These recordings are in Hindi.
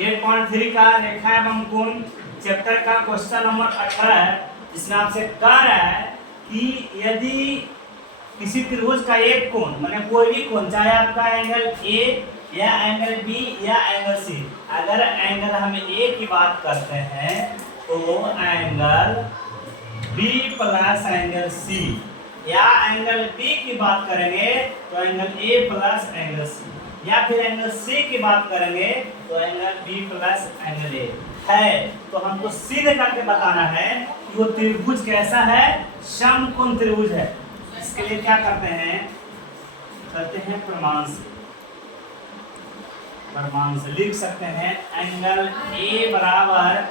8.3 का रेखा एवं कोण चैप्टर का क्वेश्चन नंबर 18 है, जिसमें आपसे कह रहा है कि यदि किसी त्रिभुज का एक कोण माने कोई भी कोण, चाहे आपका एंगल ए या एंगल बी या एंगल सी, अगर एंगल हम ए की बात करते हैं तो angle b plus angle c, या एंगल बी की बात करेंगे तो angle a plus angle c, या फिर एंगल सी की बात करेंगे तो angle b plus angle a है। तो हमको सीधे करके बताना है कि वो त्रिभुज कैसा है, समकोण त्रिभुज है। इसके लिए क्या करते हैं, प्रमाण से लिख सकते हैं एंगल ए बराबर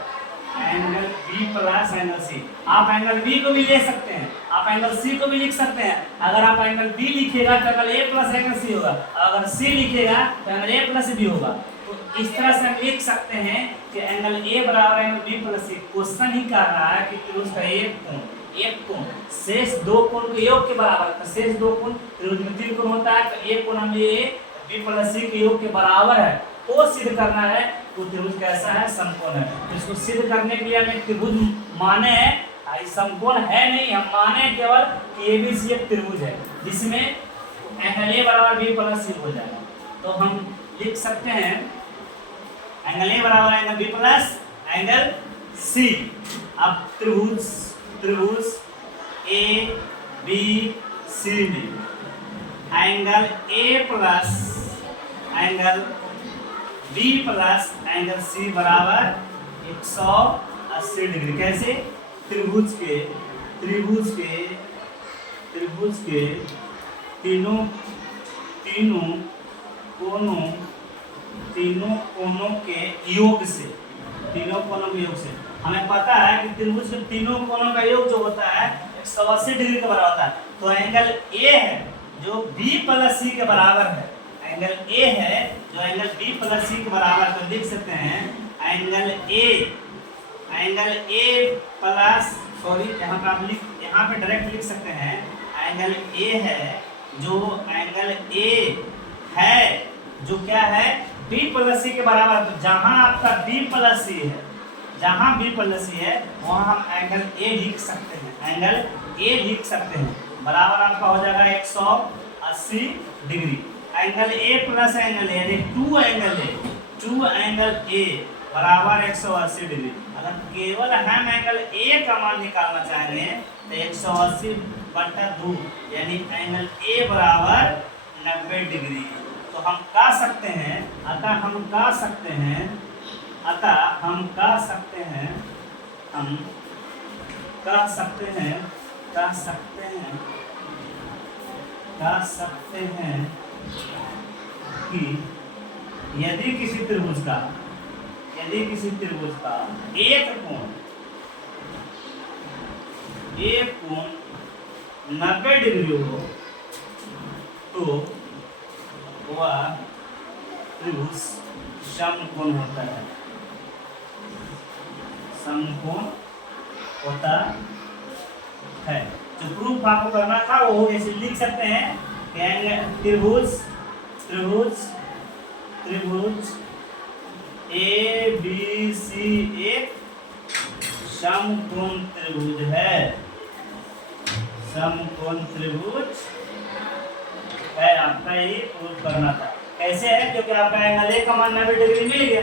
angle b plus angle c. आप एंगल बी को भी ले सकते हैं, आप एंगल सी को भी लिख सकते हैं। अगर आप एंगल बी लिखिएगा तो angle a plus angle c होगा, अगर सी लिखिएगा तो एंगल ए प्लस बी होगा। तो इस तरह से हम लिख सकते हैं कि एंगल ए बराबर एंगल बी प्लस सी। क्वेश्चन ही कह रहा है कि त्रिभुज का एक कोण शेष दो कोण के योग के बराबर, तो शेष दो कोण त्रिभुज में 3 कोण होता है, तो एक कोण हम लिए बी प्लस सी के योग के बराबर है, वो सिद्ध करना है तो त्रिभुज कैसा है, समकोण है। तो इसको सिद्ध करने के लिए हमें त्रिभुज माने हैं, समकोण है नहीं, हम माने केवल कि ए बी सी एक त्रिभुज है जिसमें एंगल ए बराबर बी प्लस सी हो जाएगा। तो हम लिख सकते हैं एंगल ए बराबर angle b plus angle c. अब त्रिभुज ए बी सी में angle a plus angle b plus angle c बराबर 180 डिग्री। कैसे, त्रिभुज के तीनों कोणों के योग से, हमें पता है कि त्रिभुज के तीनों कोणों का योग जो होता है 180 डिग्री के बराबर होता है। तो एंगल ए है जो बी प्लस सी के बराबर है, एंगल ए है जो एंगल बी प्लस सी के बराबर, तो लिख सकते हैं एंगल ए प्लस, सॉरी यहाँ पे डायरेक्ट लिख सकते हैं एंगल ए है जो एंगल ए है जो क्या है, बी प्लस सी के बराबर। तो जहां आपका बी प्लस सी है, जहां बी प्लस सी है वहां हम एंगल ए लिख सकते हैं, बराबर आपका हो जाएगा 180 degree. Angle a plus angle a, two angle a बराबर 180 डिग्री। अगर केवल हम एंगल ए का मान निकालना चाहेंगे तो 180 बटा 2 यानी एंगल ए बराबर 90 डिग्री। तो हम कह सकते हैं, अतः हम कह सकते हैं कि यदि किसी त्रिभुज का एक कोण 90 डिग्री हो तो वह त्रिभुज समकोण होता है। जो प्रूफ आपको करना था वो ऐसे लिख सकते हैं कि त्रिभुज ए बी सी एक समकोण त्रिभुज है, आपका यही प्रूफ करना था। कैसे है, क्योंकि आपका एंगल ए का मान 90 डिग्री मिल गया।